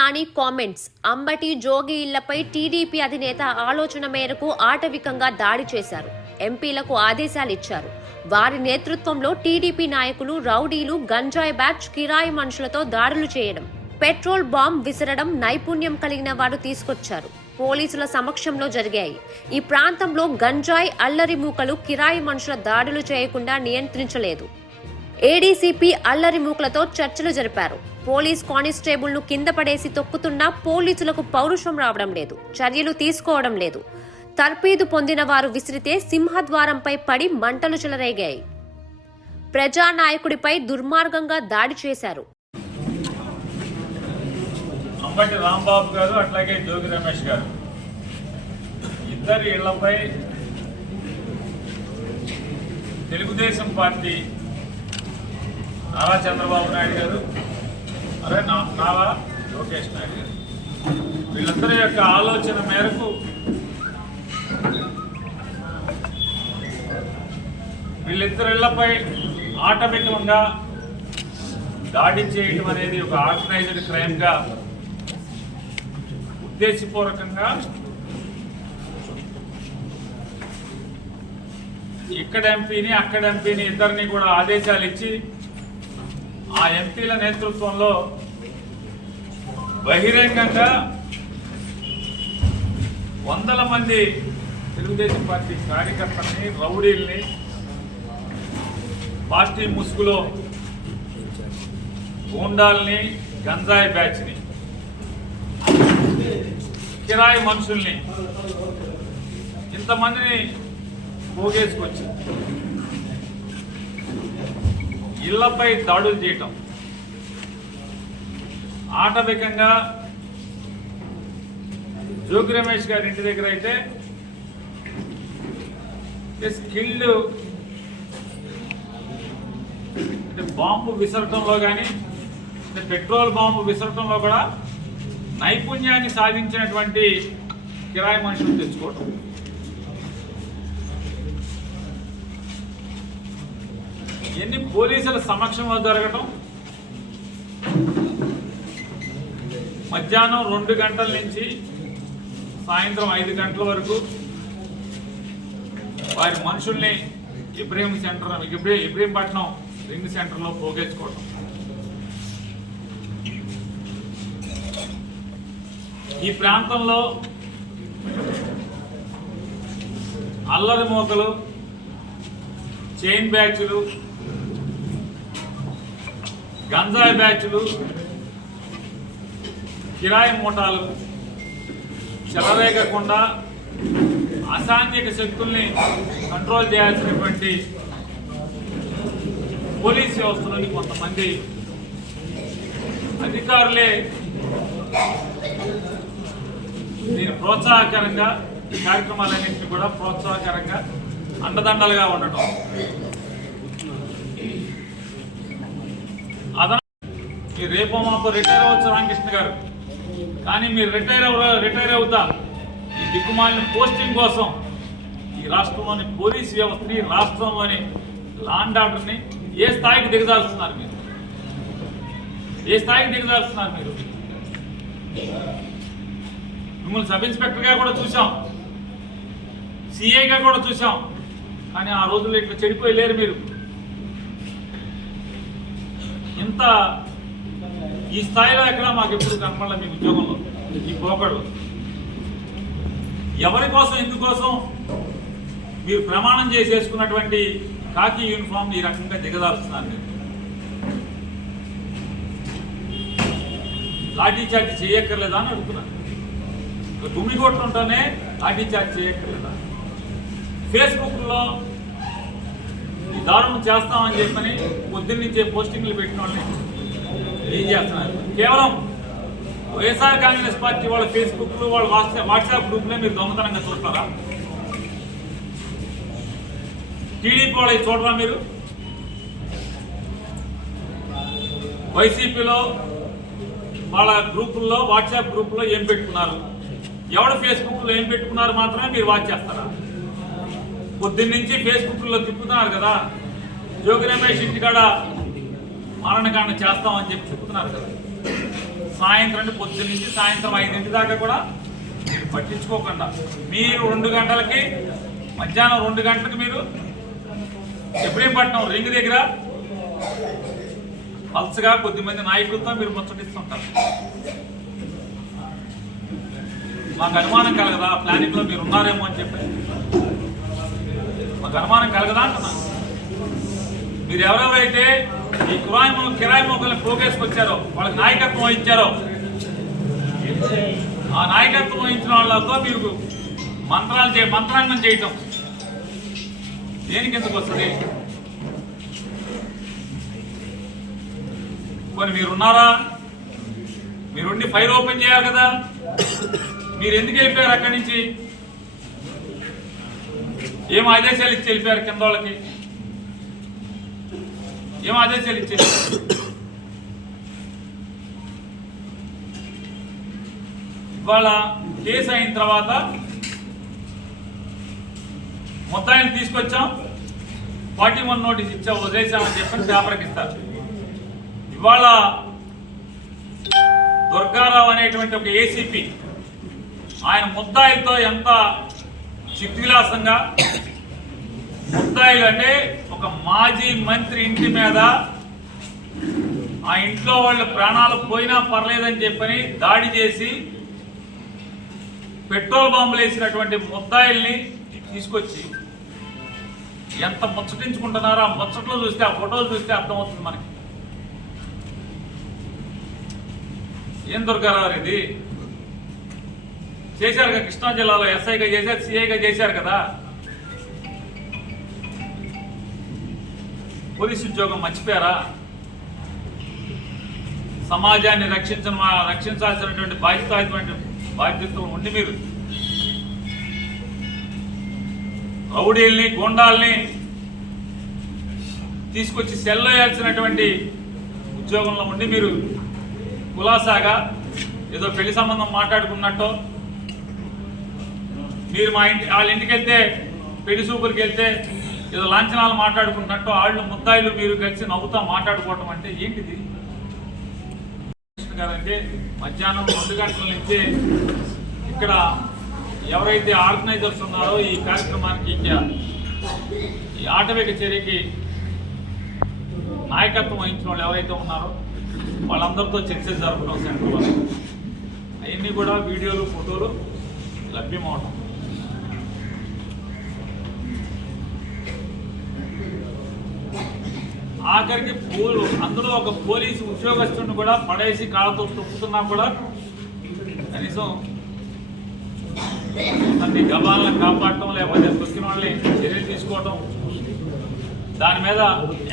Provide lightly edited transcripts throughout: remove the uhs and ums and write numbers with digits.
Nani comments. Ambati జోగి ఇళ్లపై TDP అధినేత ఆలోచన మేరకు ఆటవికంగా దాడి చేశారు. ఎంపీలకు ఆదేశాలు ఇచ్చారు. వారి నేతృత్వంలో టీడీపీ నాయకులు రౌడీలు గంజాయి బ్యాచ్ కిరాయి మనుషులతో దాడులు చేయడం, పెట్రోల్ బాంబ్ విసరడం నైపుణ్యం కలిగిన వారు తీసుకొచ్చారు. పోలీసుల సమక్షంలో జరిగాయి. ఈ ప్రాంతంలో గంజాయి అల్లరి మూకలు కిరాయి మనుషుల దాడులు చేయకుండా నియంత్రించలేదు. ఏడీసీపీ అల్లరి మూకలతో చర్చలు జరిపారు. పోలీస్ కానిస్టేబుల్ ను కింద పడేసి తొక్కుతున్నా పోలీసులకు పౌరుషం రావడం లేదు, చర్యలు తీసుకోవడం లేదు. తర్పీదు పొందిన వారు విసిరితే సింహద్వారంపై పడి మంటలు చెలరేగాయి. ప్రజానాయకుడిపై దుర్మార్గంగా దాడి చేశారు. అంబటి రాంబాబు గారు అట్లాగే జోగి రమేష్ గారు ఇద్దరి ఇళ్లపై తెలుగుదేశం పార్టీ నారా చంద్రబాబు నాయుడు గారు నారా లోకేష్ నాయుడు గారు వీళ్ళిద్దరి యొక్క ఆలోచన మేరకు వీళ్ళిద్దరి ఇళ్లపై ఆటవికంగా దాడి చేయడం అనేది ఒక ఆర్గనైజ్డ్ క్రైమ్గా ఉద్దేశపూర్వకంగా ఇక్కడ ఎంపీని అక్కడ ఎంపీని ఇద్దరిని కూడా ఆదేశాలు ఇచ్చి ఆ ఎంపీల నేతృత్వంలో బహిరంగంగా వందల మంది తెలుగుదేశం పార్టీ కార్యకర్తల్ని రౌడీల్ని పార్టీ ముసుగులో గూండాల్ని గంజాయి బ్యాచ్ని కిరాయి మనుషుల్ని ఇంతమందిని పోగేసుకొచ్చి ఇళ్లపై దాడులు చేయటం, ఆటవికంగా జోగి రమేష్ గారి ఇంటి దగ్గర అయితే స్కిల్డ్ అంటే బాంబు విసరటంలో కానీ పెట్రోల్ బాంబు విసరటంలో కూడా నైపుణ్యాన్ని సాధించినటువంటి కిరాయి మనుషులు తెచ్చుకోవటం, ఎన్ని పోలీసుల సమక్షంలో జరగటం, మధ్యాహ్నం 2 గంటల నుంచి సాయంత్రం 5 గంటల వరకు వారి మనుషుల్ని ఇబ్రహీంపట్నం రింగ్ సెంటర్లో పోగేసుకోవటం, ఈ ప్రాంతంలో అల్లరి మోకలు, చైన్ బ్యాచ్లు, గంజాయి బ్యాచ్లు, కిరాయి మూటాలు చెలరేగకుండా అసాంఘిక శక్తుల్ని కంట్రోల్ చేయాల్సినటువంటి పోలీస్ వ్యవస్థలోని కొంతమంది అధికారులే దీని ప్రోత్సాహకరంగా ఈ కార్యక్రమాలన్నింటినీ కూడా ప్రోత్సాహకరంగా అండదండలుగా ఉండటం, ఈ రేపో మాపో రిటైర్ అవ్వచ్చు రామకృష్ణ గారు, కానీ మీరు రిటైర్ అవుతా ఈ దిక్కుమాలిన పోస్టింగ్ కోసం ఈ రాష్ట్రంలోని పోలీస్ వ్యవస్థని, రాష్ట్రంలోని లా అండ్ ఆర్డర్ని ఏ స్థాయికి దిగజారుస్తున్నారు మీరు? ఏ స్థాయికి దిగజారుస్తున్నారు మీరు? మిమ్మల్ని సబ్ ఇన్స్పెక్టర్గా కూడా చూసాం, సిఐగా కూడా చూసాం, కానీ ఆ రోజుల్లో ఇట్లా చెడిపోయి లేరు మీరు. ఇంత ఈ స్థాయిలో ఎక్కడ మాకు ఎప్పుడు కనపడలే మీ ఉద్యోగంలో, ఈ పోకళ్ళు. ఎవరి కోసం, ఎందుకోసం మీరు ప్రమాణం చేసేసుకున్నటువంటి కాకి యూనిఫామ్ ఈ రకంగా దిగదారుస్తున్నారు మీరు? లాఠీ చార్జ్ చేయక్కర్లేదా అని అడుగుతున్నాను. గుమ్మి కొట్టుంటేనే లాఠీ చార్జ్ చేయక్కర్లేదా? ఫేస్బుక్లో ఈ దారుణం చేస్తామని చెప్పని పొద్దున్నుంచే పోస్టింగ్లు పెట్టిన వాళ్ళని ఏం చేస్తున్నారు? కేవలం వైఎస్ఆర్ కాంగ్రెస్ పార్టీ వాళ్ళ ఫేస్బుక్లు, వాళ్ళ వాట్సాప్ గ్రూప్లే మీరు దొంగతనంగా చూస్తారా? టీడీపీ వాళ్ళకి చూడరా మీరు? వైసీపీలో వాళ్ళ గ్రూపుల్లో, వాట్సాప్ గ్రూపుల్లో ఏం పెట్టుకున్నారు, ఎవడు ఫేస్బుక్లో ఏం పెట్టుకున్నారు మాత్రమే మీరు వాచ్ చేస్తారా? పొద్దున్నుంచి ఫేస్బుక్లో తిప్పుతున్నారు కదా, జోగి రమేష్ ఇంటికాడ మారణకాండ చేస్తామని చెప్పి చెప్తున్నారు కదా. సాయంత్రం అంటే పొద్దు నుంచి సాయంత్రం 5 దాకా కూడా పట్టించుకోకుండా మీరు 2 గంటలకి మధ్యాహ్నం 2 గంటలకు మీరు ఇబ్రహీంపట్నం రింగ్ దగ్గర పల్సగా కొద్దిమంది నాయకులతో మీరు ముచ్చటిస్తుంటారు. మాకు అనుమానం కలగదా ప్లానింగ్లో మీరు ఉన్నారేమో అని చెప్పి? మాకు అనుమానం కలగదా అంటున్నా. మీరు ఎవరెవరైతే ఈ కిరాయి మొక్కల్ని పోగేసుకొచ్చారో వాళ్ళకి నాయకత్వం వహించారో ఆ నాయకత్వం వహించిన వాళ్ళతో మీరు మంత్రాంగం చేయటం దేనికి ఎందుకు వస్తుంది? మరి మీరున్నారా? మీరుండి ఫైల్ ఓపెన్ చేయాలి కదా. మీరు ఎందుకు వెళ్ళిపోయారు అక్కడి నుంచి? ఏం ఆదేశాలు ఇచ్చి వెళ్ళిపోయారు? కింద వాళ్ళకి ఏం ఆదేశాలు ఇచ్చి ఇవాళ కేసు అయిన తర్వాత మొత్తాన్ని తీసుకొచ్చాం, 41 నోటీస్ ఇచ్చా వదిలేసామని చెప్పని పేపర్కి ఇస్తారు. ఇవాళ దుర్గారావు అనేటువంటి ఒక ఏసీపీ ఆయన ముద్దాయిలతో ఎంత చిత్విలాసంగా ముద్దాయిలు అంటే ఒక మాజీ మంత్రి ఇంటి మీద ఆ ఇంట్లో వాళ్ళ ప్రాణాలు పోయినా పర్లేదని చెప్పని దాడి చేసి పెట్రోల్ బాంబులు వేసినటువంటి ముద్దాయిల్ని తీసుకొచ్చి ఎంత ముచ్చటించుకుంటున్నారో ఆ ముచ్చట్లో చూస్తే ఆ ఫోటోలు చూస్తే అర్థమవుతుంది మనకి. ఏం దుర్గారావు ఇది చేశారు కదా, కృష్ణా జిల్లాలో ఎస్ఐగా చేశారు, సిఐగా చేశారు కదా. పోలీసు ఉద్యోగం మర్చిపోయారా? సమాజాన్ని రక్షించాల్సినటువంటి బాధ్యతలు ఉండి మీరు రౌడీల్ని గోండాల్ని తీసుకొచ్చి సెల్లో వేయాల్సినటువంటి ఉద్యోగంలో ఉండి మీరు కులాసాగా ఏదో పెళ్లి సంబంధం మాట్లాడుకున్నట్టు మీరు వాళ్ళ ఇంటికి వెళ్తే పెళ్లి సూపురికి వెళ్తే ఏదో లాంఛనాలు మాట్లాడుకున్నట్టు వాళ్ళు ముద్దాయిలు మీరు కలిసి నవ్వుతా మాట్లాడుకోవటం అంటే ఏంటిది? అంటే మధ్యాహ్నం 2 గంటల నుంచి ఇక్కడ ఎవరైతే ఆర్గనైజర్స్ ఉన్నారో ఈ కార్యక్రమానికి ఈ ఆటవిక చర్యకి నాయకత్వం వహించిన వాళ్ళు ఎవరైతే ఉన్నారో వాళ్ళందరితో చర్చలు జరపడం సెంటర్ వల్ల అవన్నీ కూడా వీడియోలు ఫోటోలు లభ్యమవటం. ఆఖరికి అందులో ఒక పోలీసు ఉద్యోగస్తుని కూడా పడేసి కాళ్ళతో తొక్కుతున్నా కూడా కనీసం అన్ని గబాలను కాపాడటం లేకపోతే తొక్కిన వాళ్ళని చర్యలు తీసుకోవటం దాని మీద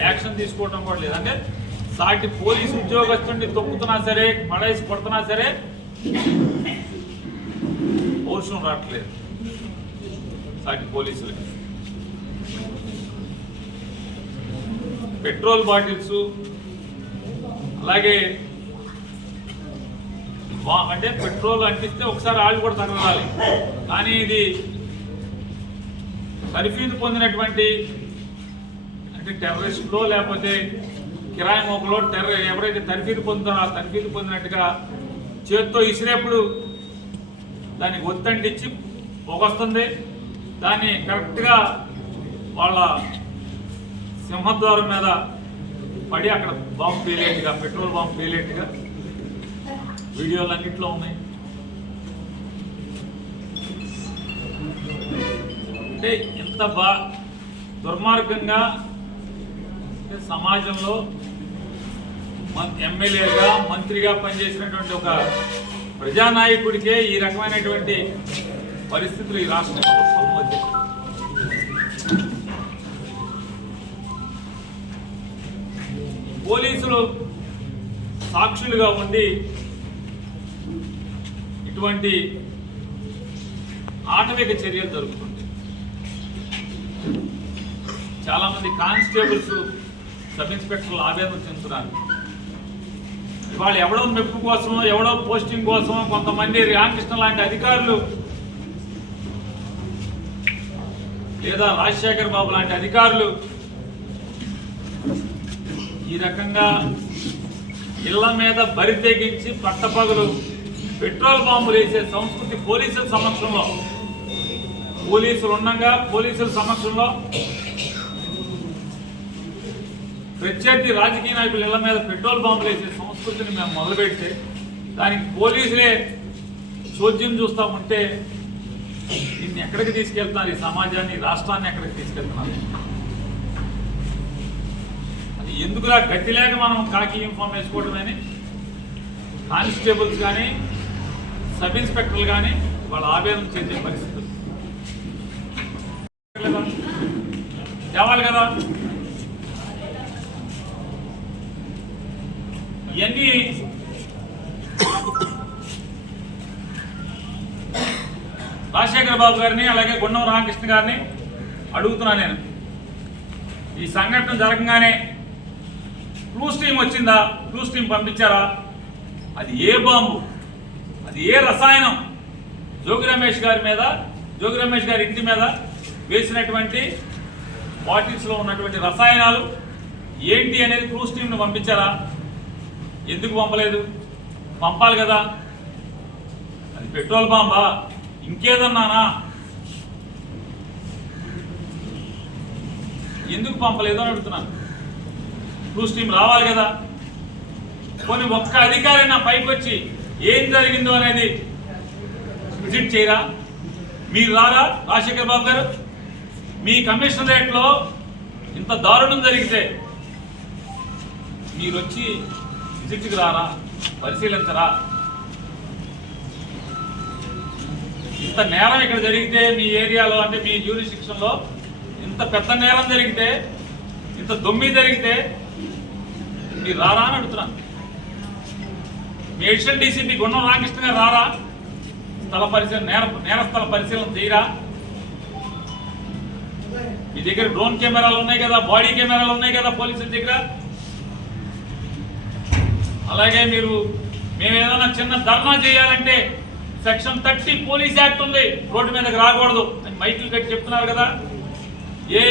యాక్షన్ తీసుకోవటం కూడా లేదు. అంటే సాటి పోలీసు ఉద్యోగస్తుని తొక్కుతున్నా సరే పడేసి కొడుతున్నా సరే పౌరుషం రావట్లేదు సాటి పోలీసులకి. పెట్రోల్ బాటిల్స్ అలాగే అంటే పెట్రోల్ అంటిస్తే ఒకసారి ఆళ్ళు కూడా తగలాలి, కానీ ఇది తర్ఫీదు పొందినటువంటి అంటే టెర్రరిస్టులో లేకపోతే కిరాయి మోకలో ఎవరైతే తర్ఫీదు పొందుతారో ఆ తర్ఫీదు పొందినట్టుగా చేత్తో ఇసిరేప్పుడు దానికి ఒత్తంటించి పొగొస్తుంది. దాన్ని కరెక్ట్గా వాళ్ళ సింహద్వారం మీద పడి అక్కడ బాంబు పేలేట్టుగా పెట్రోల్ బాంబు పేలేట్టుగా వీడియోలు అన్నింటిలో ఉన్నాయి. అంటే ఎంత దుర్మార్గంగా సమాజంలో ఎమ్మెల్యేగా మంత్రిగా పనిచేసినటువంటి ఒక ప్రజానాయకుడికే ఈ రకమైనటువంటి పరిస్థితులు ఈ రాష్ట్ర ప్రభుత్వం మధ్య. పోలీసులు సాక్షులుగా ఉండి ఇటువంటి ఆటవిక చర్యలు జరుగుతుంది. చాలా మంది కానిస్టేబుల్స్ సబ్ ఇన్స్పెక్టర్లు ఆవేదన చెందుతున్నారు. ఇవాళ ఎవడో మెప్పు కోసమో ఎవడో పోస్టింగ్ కోసమో కొంతమంది రామకృష్ణ లాంటి అధికారులు లేదా రాజశేఖర్ బాబు లాంటి అధికారులు ఈ రకంగా ఇళ్ల మీద బరి తెగించి పట్టపగలు పెట్రోల్ బాంబులు వేసే సంస్కృతి పోలీసుల సమక్షంలో, పోలీసులు ఉండగా పోలీసుల సమక్షంలో ప్రత్యర్థి రాజకీయ నాయకుల ఇళ్ల మీద పెట్రోల్ బాంబులు వేసే సంస్కృతిని మేము మొదలుపెడితే దానికి పోలీసులే చోద్యం చూస్తూ ఉంటే దీన్ని ఎక్కడికి తీసుకెళ్తున్నారు? ఈ సమాజాన్ని, రాష్ట్రాన్ని ఎక్కడికి తీసుకెళ్తున్నారు? అది ఎందుకులా గతి లేక మనం కాకి యూనిఫామ్ వేసుకోవడమని కానిస్టేబుల్స్ కానీ సబ్ ఇన్స్పెక్టర్లు కానీ వాళ్ళ ఆవేదన చెందే పరిస్థితులు తేవాలి కదా. ఇవన్నీ రాజశేఖర బాబు గారిని అలాగే గుండం రామకృష్ణ గారిని అడుగుతున్నా నేను. ఈ సంఘటన జరగగానే క్రూస్ టీం వచ్చిందా? క్రూస్ టీం పంపించారా? అది ఏ బాంబు, అది ఏ రసాయనం జోగి రమేష్ గారి మీద, జోగి రమేష్ గారి ఇంటి మీద వేసినటువంటి బాటిల్స్లో ఉన్నటువంటి రసాయనాలు ఏంటి అనేది క్రూస్ టీంను పంపించారా? ఎందుకు పంపలేదు? పంపాలి కదా. అది పెట్రోల్ బాంబా, ఇంకేదన్నానా? ఎందుకు పంపలేదు అని అడుగుతున్నాను. క్రూస్ టీం రావాలి కదా. కొన్ని ఒక్క అధికారి నా పైకి వచ్చి ఏం జరిగిందో అనేది విజిట్ చేయరా? మీరు రారా? రాజశేఖర బాబు గారు, మీ కమిషనరేట్లో ఇంత దారుణం జరిగితే మీరు వచ్చి విజిట్కి రారా? పరిశీలించరా? ఇంత నేరం ఇక్కడ జరిగితే మీ ఏరియాలో, అంటే మీ జ్యూరిస్డిక్షన్లో ఇంత పెద్ద నేరం జరిగితే, ఇంత దొమ్మి జరిగితే మీరు రారా అని అడుగుతున్నాను. మీ అడిషనల్ డీసీపీ గుండం రామకృష్ణ గారు రారా? స్థల పరిశీలన, నేర స్థల పరిశీలన చేయరా? మీ దగ్గర డ్రోన్ కెమెరాలు ఉన్నాయి కదా, బాడీ కెమెరాలు ఉన్నాయి కదా పోలీసుల దగ్గర. అలాగే మేము ఏదైనా చిన్న ధర్నా చేయాలంటే సెక్షన్ 30 పోలీస్ యాక్ట్ ఉంది, రోడ్డు మీదకి రాకూడదు అని మైకులు కట్టి చెప్తున్నారు కదా.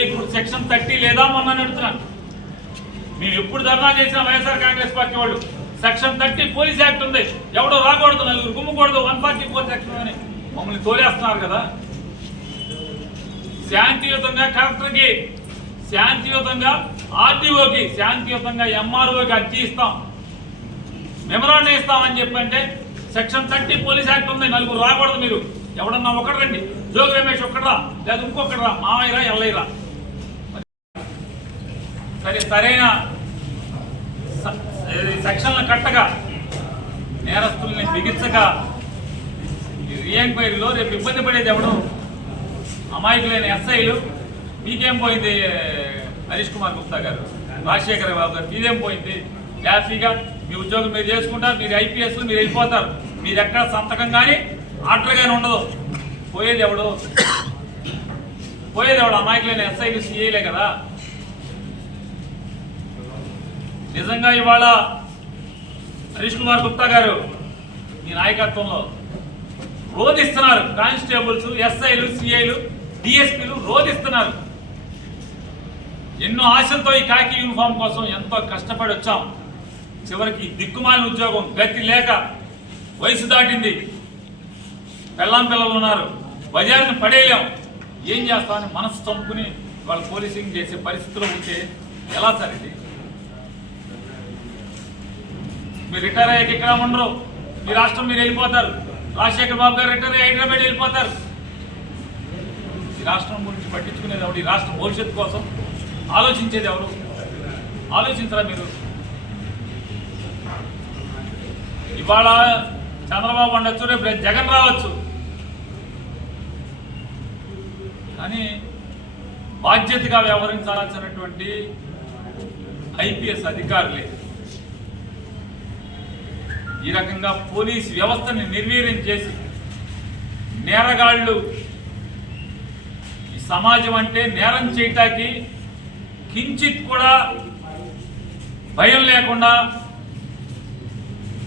ఇప్పుడు సెక్షన్ 30 లేదా మొన్న అడుగుతున్నాను. మేము ఎప్పుడు ధర్నా చేసిన వైఎస్ఆర్ కాంగ్రెస్ పార్టీ వాళ్ళు సెక్షన్ 30 పోలీస్ యాక్ట్ ఉంది, ఎవడో రాకూడదు, నలుగురు గుమ్మకూడదు, 144 సెక్షన్ అని మమ్మల్ని తోలేస్తున్నారు కదా. శాంతియుతంగా కలెక్టర్కి, శాంతియుతంగా ఆర్డీఓకి, శాంతియుతంగా ఎంఆర్ఓకి అర్జీ ఇస్తాం, మెమరాండం ఇస్తామని చెప్పంటే సెక్షన్ 30 పోలీస్ యాక్ట్ ఉంది, నలుగురు రాకూడదు, మీరు ఎవడన్నా ఒకటి రండి, జోగి రమేష్ ఒక్కడరా లేదా ఇంకొకటి రా, మామయ్యరా ఎల్లయ్యరా. సరైన సెక్షన్లు కట్టగా, నేరస్తుల్ని బిగించక, రీఎంక్వైరీలో రేపు ఇబ్బంది పడేది ఎవడు? అమాయకులైన ఎస్ఐలు. మీకేం పోయింది హరీష్ కుమార్ గుప్తా గారు, రాజశేఖర బాబు గారు, మీదేం పోయింది? హ్యాపీగా మీ ఉద్యోగం మీరు చేసుకుంటారు, మీరు ఐపీఎస్లు మీరు వెళ్ళిపోతారు, మీరు ఎక్కడ సంతకం కానీ ఆర్డర్ కానీ ఉండదు. పోయేది ఎవడు? అమాయకులైన ఎస్ఐలు, సిఐలే కదా. నిజంగా ఇవాళ హరీష్ కుమార్ గుప్తా గారు మీ నాయకత్వంలో రోధిస్తున్నారు. కానిస్టేబుల్స్, ఎస్ఐలు, సిఐలు, డిఎస్పీలు రోధిస్తున్నారు. ఎన్నో ఆశలతో ఈ కాకి యూనిఫామ్ కోసం ఎంతో కష్టపడి వచ్చాం. చివరికి దిక్కుమాలిన ఉద్యోగం, గతి లేక, వయసు దాటింది, పిల్లలు ఉన్నారు, బజార్ని పడేయలేం, ఏం చేస్తామని మనసు చంపుకుని వాళ్ళు పోలీసింగ్ చేసే పరిస్థితిలో ఉంటే ఎలా సార్ ఇది? మీరు రిటైర్ అయ్యాక ఇక్కడ ఉండరు, మీ రాష్ట్రం మీరు వెళ్ళిపోతారు. రాజశేఖర బాబు గారు రిటైర్ అయ్యి హైదరాబాద్ వెళ్ళిపోతారు. ఈ రాష్ట్రం గురించి పట్టించుకునేది ఎవరు? ఈ రాష్ట్ర భవిష్యత్తు కోసం ఆలోచించేది ఎవరు? ఆలోచించరా మీరు? ఇవాళ చంద్రబాబు ఉండొచ్చు, రేపు జగన్ రావచ్చు, కానీ బాధ్యతగా వ్యవహరించాల్సినటువంటి ఐపీఎస్ అధికారులే ఈ రకంగా పోలీస్ వ్యవస్థని నిర్వీర్యం చేసి, నేరగాళ్ళు, ఈ సమాజం అంటే నేరం చేయటానికి కించిత్ కూడా భయం లేకుండా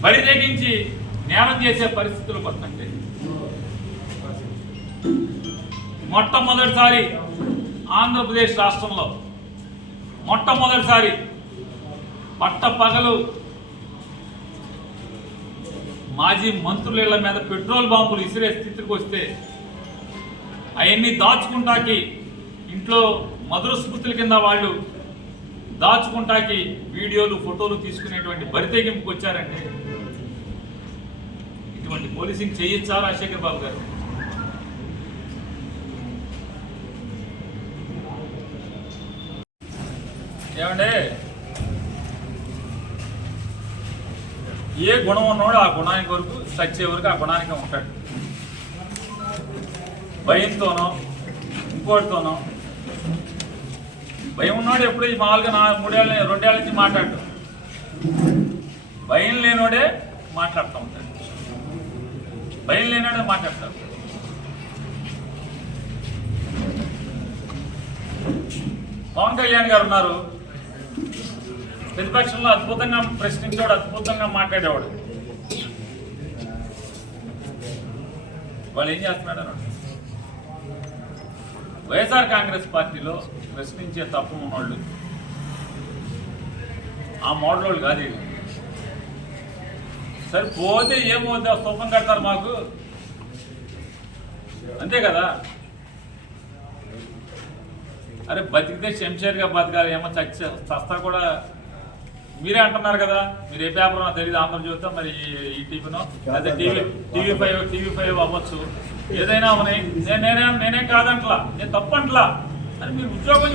బరి తెగించి నేరం చేసే పరిస్థితులకు వస్తుంటే, మొట్టమొదటిసారి ఆంధ్రప్రదేశ్ రాష్ట్రంలో మొట్టమొదటిసారి పట్టపగలు మాజీ మంత్రుల మీద పెట్రోల్ బాంబులు ఇసిరే స్థితికి వస్తే అవన్నీ దాచుకుంటాకి ఇంట్లో మధుర స్మృతుల కింద వాళ్ళు దాచుకుంటాకి వీడియోలు ఫోటోలు తీసుకునేటువంటి బరితెగింపుకి వచ్చారంటే ఇటువంటి పోలీసింగ్ చేయొచ్చా రాజశేఖర్ బాబు గారు? ఏమంటే ఏ గుణం ఉన్నవాడు ఆ గుణానికి వరకు చచ్చే వరకు ఆ గుణానికి ఉంటాడు. భయంతోనో ఇంకోటితోనో భయం ఉన్నవాడు ఎప్పుడు మామూలుగా 2 ఏళ్ళ నుంచి మాట్లాడు. భయం లేనోడే మాట్లాడుతూ ఉంటాడు. భయం లేనోడే మాట్లాడతాడు. పవన్ కళ్యాణ్ గారు ఉన్నారు, ప్రతిపక్షంలో అద్భుతంగా ప్రశ్నించేవాడు, అద్భుతంగా మాట్లాడేవాడు. వాళ్ళు ఏం చేస్తున్నాడు అన్నాడు. వైఎస్ఆర్ కాంగ్రెస్ పార్టీలో ప్రశ్నించే తప్పు ఉన్నవాళ్ళు ఆ మోడల్ వాళ్ళు కాదు. సరే పోతే ఏమవుతుందో స్తూపం కడతారు మాకు, అంతే కదా. అరే బతికితే శంషేర్గా బతకాలి, ఏమో చస్తా కూడా మీరే అంటున్నారు కదా. మీరు ఏ పేపర్ తెలియదు, ఆంధ్రజ్యోతి మరి ఈటీవీనో లేదా టీవీ5 అవ్వచ్చు, ఏదైనా ఉన్నాయి. నేనేం కాదంటలా, నేను తప్పు అంటలా. అని మీరు ఉద్యోగం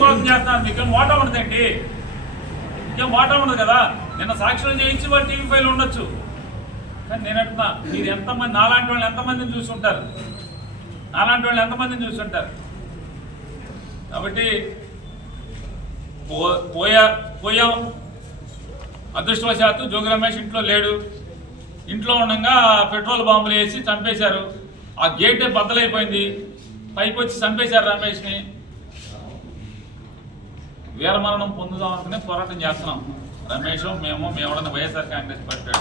కోసం చేస్తున్నారు, మీకేం వాటా ఉండదండి, మీకేం వాటా ఉండదు కదా. నిన్న సాక్షులు చేయించి వాళ్ళు టీవీ5లో ఉండొచ్చు. కానీ నేను అంటున్నా, మీరు ఎంతమంది నాలాంటి వాళ్ళు ఎంతమందిని చూస్తుంటారు, కాబట్టి పోయాం. అదృష్టవశాత్తు జోగి రమేష్ ఇంట్లో లేడు. ఇంట్లో ఉండగా పెట్రోల్ బాంబులు వేసి చంపేశారు. ఆ గేటే బద్దలైపోయింది, పైకి వచ్చి చంపేశారు రమేష్ని. వీరమరణం పొందుదాం అనుకునే పోరాటం చేస్తున్నాం. రమేష్ మేము వైఎస్ఆర్ కాంగ్రెస్ పార్టీ